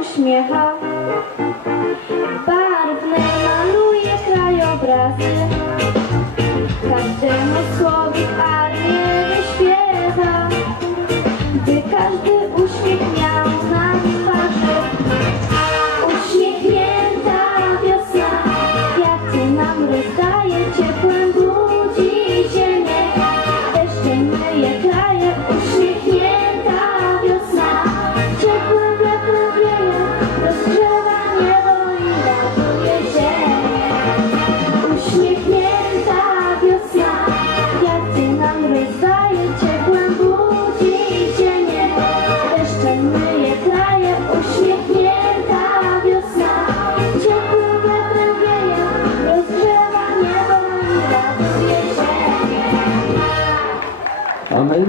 uśmiecha. Barwne maluje krajobrazy, każdemu słowik armię wyświecha, by każdy Аминь.